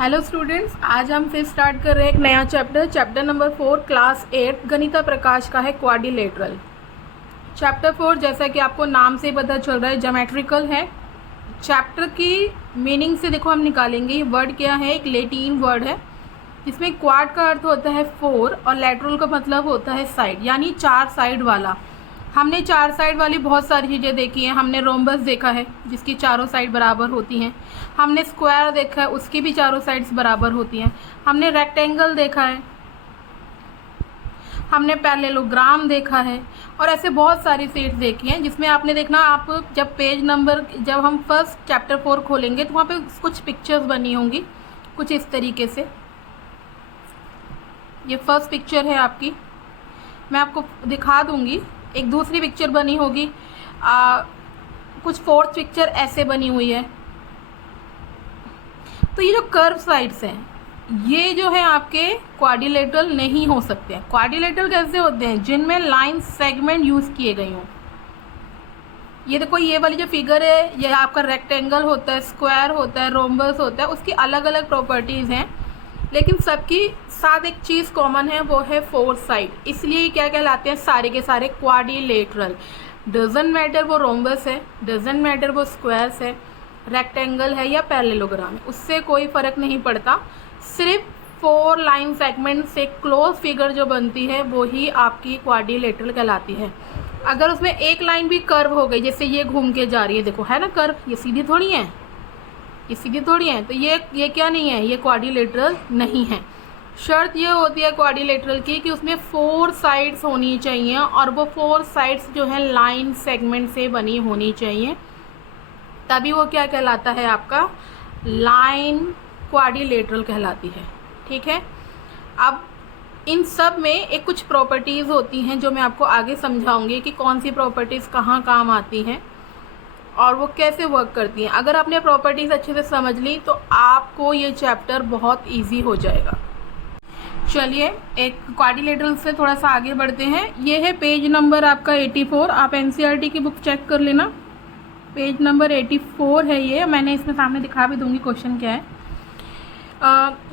Hello students, आज हम फिर स्टार्ट कर रहे हैं एक नया चैप्टर नंबर 4 क्लास 8 गणिता प्रकाश का है क्वाड्रिलेटरल। चैप्टर 4 जैसा कि आपको नाम से पता चल रहा है ज्योमेट्रिकल है। चैप्टर की मीनिंग से देखो हम निकालेंगे ये वर्ड क्या है। एक लैटिन वर्ड है जिसमें क्वाड का अर्थ होता है 4 और लेटरल का मतलब होता है साइड, यानी 4 साइड वाला। हमने 4 साइड वाली बहुत सारी चीज़ें देखी हैं। हमने रोम्बस देखा है जिसकी चारों साइड बराबर होती हैं। हमने स्क्वायर देखा है, उसकी भी चारों साइड्स बराबर होती हैं। हमने रेक्टेंगल देखा है, हमने पैरेललोग्राम देखा है और ऐसे बहुत सारी सीट्स देखी हैं जिसमें आपने देखना, आप जब हम फर्स्ट चैप्टर 4 खोलेंगे तो वहाँ पे कुछ पिक्चर्स बनी होंगी कुछ इस तरीके से। ये फर्स्ट पिक्चर है आपकी, मैं आपको दिखा दूँगी। एक दूसरी पिक्चर बनी होगी, कुछ फोर्थ पिक्चर ऐसे बनी हुई है। तो ये जो कर्व साइड्स हैं ये जो है आपके क्वाड्रिलेटरल नहीं हो सकते हैं। क्वाड्रिलेटरल कैसे होते हैं? जिनमें लाइन सेगमेंट यूज़ किए गए हों। ये देखो, ये वाली जो फिगर है ये आपका रेक्टेंगल होता है, स्क्वायर होता है, रोम्बस होता है। उसकी अलग अलग प्रॉपर्टीज़ हैं लेकिन सबकी साथ एक चीज़ कॉमन है, वो है 4 साइड। इसलिए क्या कहलाते हैं? सारे के सारे क्वाड्रिलेटरल। डजंट मैटर वो रोम्बस है, डजंट मैटर वो स्क्वायर्स है, रेक्टेंगल है या पैरेललोग्राम है, उससे कोई फ़र्क नहीं पड़ता। सिर्फ 4 लाइन सेगमेंट से क्लोज फिगर जो बनती है वो ही आपकी क्वाड्रिलेटरल कहलाती है। अगर उसमें एक लाइन भी कर्व हो गई, जैसे ये घूम के जा रही है, देखो है ना कर्व, ये सीधी थोड़ी है, ये सीधी थोड़ी है, तो ये क्या नहीं है, ये क्वाड्रिलेटरल नहीं है। शर्त ये होती है क्वाड्रिलेटरल की कि उसमें 4 साइड्स होनी चाहिए और वो 4 साइड्स जो है लाइन सेगमेंट से बनी होनी चाहिए, तभी वो क्या कहलाता है? आपका लाइन क्वाड्रिलेटरल कहलाती है। ठीक है, अब इन सब में एक कुछ प्रॉपर्टीज़ होती हैं जो मैं आपको आगे समझाऊंगी कि कौन सी प्रॉपर्टीज़ कहाँ काम आती हैं और वो कैसे वर्क करती हैं। अगर आपने प्रॉपर्टीज़ अच्छे से समझ ली तो आपको ये चैप्टर बहुत ईजी हो जाएगा। चलिए एक क्वाड्रिलेटरल से थोड़ा सा आगे बढ़ते हैं। ये है पेज नंबर आपका 84। आप एनसीईआरटी की बुक चेक कर लेना, पेज नंबर 84 है ये। मैंने इसमें सामने दिखा भी दूंगी क्वेश्चन क्या है।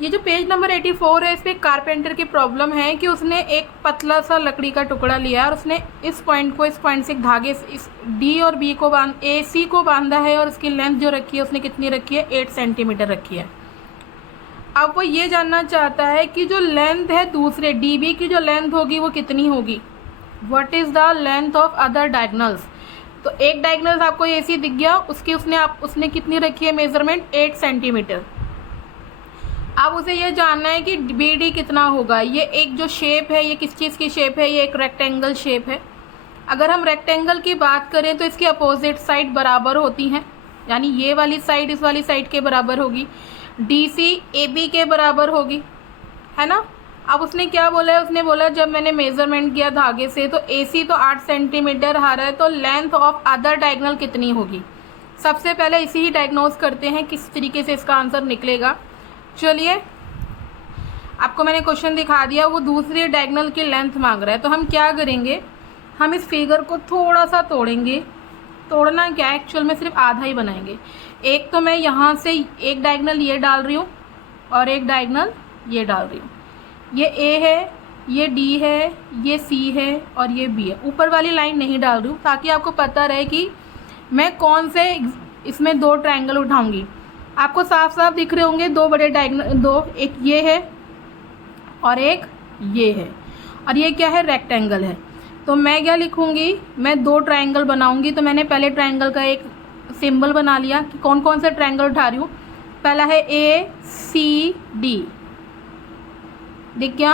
ये जो पेज नंबर 84 है, इस पर कारपेंटर की प्रॉब्लम है कि उसने एक पतला सा लकड़ी का टुकड़ा लिया और उसने इस पॉइंट को इस पॉइंट से एक धागे से इस डी और बी को AC को बांधा है और उसकी लेंथ जो रखी है उसने कितनी रखी है? 8 सेंटीमीटर रखी है। अब वो ये जानना चाहता है कि जो लेंथ है दूसरे DB की जो लेंथ होगी वो कितनी होगी। What is the length of other diagonals. तो एक डायगोनल आपको AC दिख गया, उसकी उसने कितनी रखी है मेजरमेंट? 8 सेंटीमीटर। अब उसे ये जानना है कि BD कितना होगा। ये एक जो शेप है ये किस चीज़ की शेप है? ये एक रेक्टेंगल शेप है। अगर हम रेक्टेंगल की बात करें तो इसकी अपोजिट साइड बराबर होती हैं, यानी ये वाली साइड इस वाली साइड के बराबर होगी, DC AB के बराबर होगी, है ना। अब उसने क्या बोला है? उसने बोला जब मैंने मेज़रमेंट किया धागे से तो AC तो 8 सेंटीमीटर आ रहा है, तो लेंथ ऑफ अदर डायगोनल कितनी होगी। सबसे पहले इसी ही डायग्नोज करते हैं किस तरीके से इसका आंसर निकलेगा। चलिए, आपको मैंने क्वेश्चन दिखा दिया, वो दूसरे डायगोनल की लेंथ मांग रहा है। तो हम क्या करेंगे? हम इस फिगर को थोड़ा सा तोड़ेंगे। तोड़ना क्या है, एक्चुअल में सिर्फ आधा ही बनाएंगे। एक तो मैं यहाँ से एक डायगोनल ये डाल रही हूँ और एक डायगोनल ये डाल रही हूँ। ये A है, ये D है, ये C है और ये B है। ऊपर वाली लाइन नहीं डाल रही हूँ ताकि आपको पता रहे कि मैं कौन से इसमें 2 ट्रायंगल उठाऊँगी। आपको साफ साफ दिख रहे होंगे 2 बड़े डायगोनल, 2, एक ये है और एक ये है, और ये क्या है? रेक्टेंगल है। तो मैं क्या लिखूँगी? मैं 2 ट्रायंगल बनाऊँगी। तो मैंने पहले ट्रायंगल का एक सिंबल बना लिया कि कौन कौन से ट्रायंगल उठा रही हूँ। पहला है ACD, दिख गया।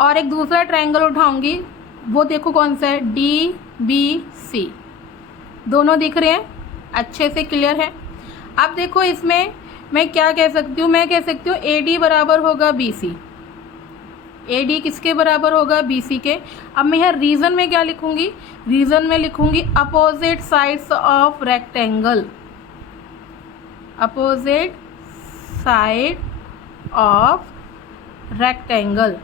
और एक दूसरा ट्रायंगल उठाऊँगी, वो देखो कौन सा है? DBC। दोनों दिख रहे हैं, अच्छे से क्लियर है। अब देखो इसमें मैं क्या कह सकती हूँ? मैं कह सकती हूँ AD बराबर होगा BC। AD किसके बराबर होगा? BC के। अब मैं यहाँ रीज़न में क्या लिखूँगी? रीज़न में लिखूँगी opposite sides of rectangle, opposite side of rectangle,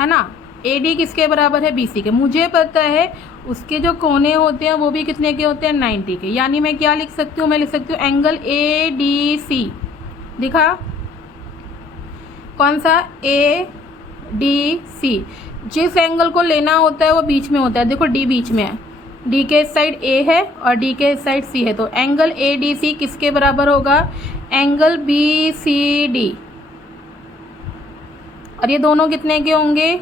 है ना। AD किसके बराबर है? BC के। मुझे पता है उसके जो कोने होते हैं वो भी कितने के होते हैं? 90 के। यानी मैं क्या लिख सकती हूँ? मैं लिख सकती हूँ एंगल ADC दिखा कौन सा, ए डी सी। जिस एंगल को लेना होता है वो बीच में होता है, देखो डी बीच में है, डी के इस साइड ए है और डी के इस साइड सी है, तो एंगल ए डी सी किसके बराबर होगा, एंगल बी सी डी। और ये दोनों कितने के होंगे,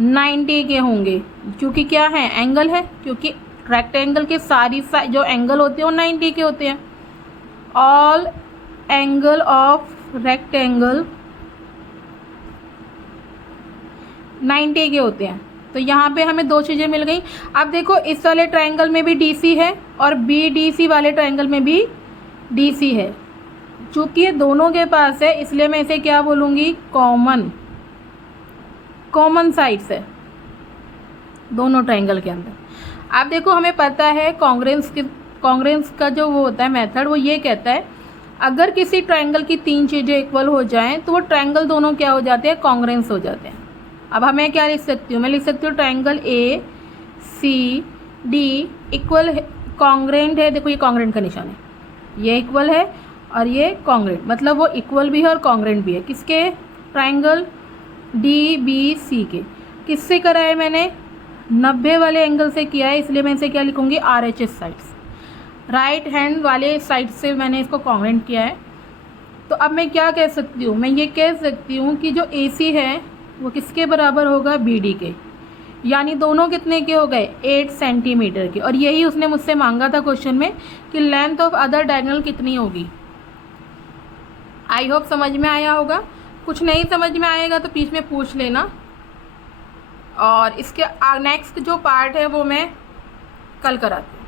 90 के होंगे, क्योंकि क्या है, एंगल है, क्योंकि रेक्टेंगल के सारी जो एंगल होते हैं वो 90 के होते हैं। ऑल एंगल ऑफ रेक्टेंगल 90 के होते हैं। तो यहाँ पे हमें दो चीज़ें मिल गई। अब देखो इस वाले ट्रायंगल में भी डीसी है और बी डी सी वाले ट्रायंगल में भी डीसी है। चूँकि ये दोनों के पास है इसलिए मैं इसे क्या बोलूँगी, कॉमन साइड्स है दोनों ट्रायंगल के अंदर। अब देखो हमें पता है कॉन्ग्रेंस का जो वो होता है मेथड, वो ये कहता है अगर किसी ट्रायंगल की तीन चीज़ें इक्वल हो जाएं तो वो ट्रायंगल दोनों क्या हो जाते हैं, कॉन्ग्रेंस हो जाते हैं। अब हमें क्या लिख सकती हूँ, मैं लिख सकती हूँ triangle A C D equal congruent है, देखो ये कॉन्ग्रेंट का निशान है, ये इक्वल है और ये कॉन्ग्रेंट, मतलब वो इक्वल भी है और कॉन्ग्रेंट भी है, किसके, ट्रायंगल डी बी सी के। किससे करा है मैंने, 90 वाले एंगल से किया है, इसलिए मैं इसे क्या लिखूँगी, R H S sides, right hand वाले साइड से मैंने इसको कॉन्ग्रेंट किया है। तो अब मैं क्या कह सकती हूँ, मैं ये कह सकती हूँ कि जो ए सी है वो किसके बराबर होगा, बी डी के, यानी दोनों कितने के हो गए, 8 सेंटीमीटर के। और यही उसने मुझसे मांगा था क्वेश्चन में कि लेंथ ऑफ अदर डायगोनल कितनी होगी। आई होप समझ में आया होगा। कुछ नहीं समझ में आएगा तो बीच में पूछ लेना, और इसके नेक्स्ट जो पार्ट है वो मैं कल कराती हूँ।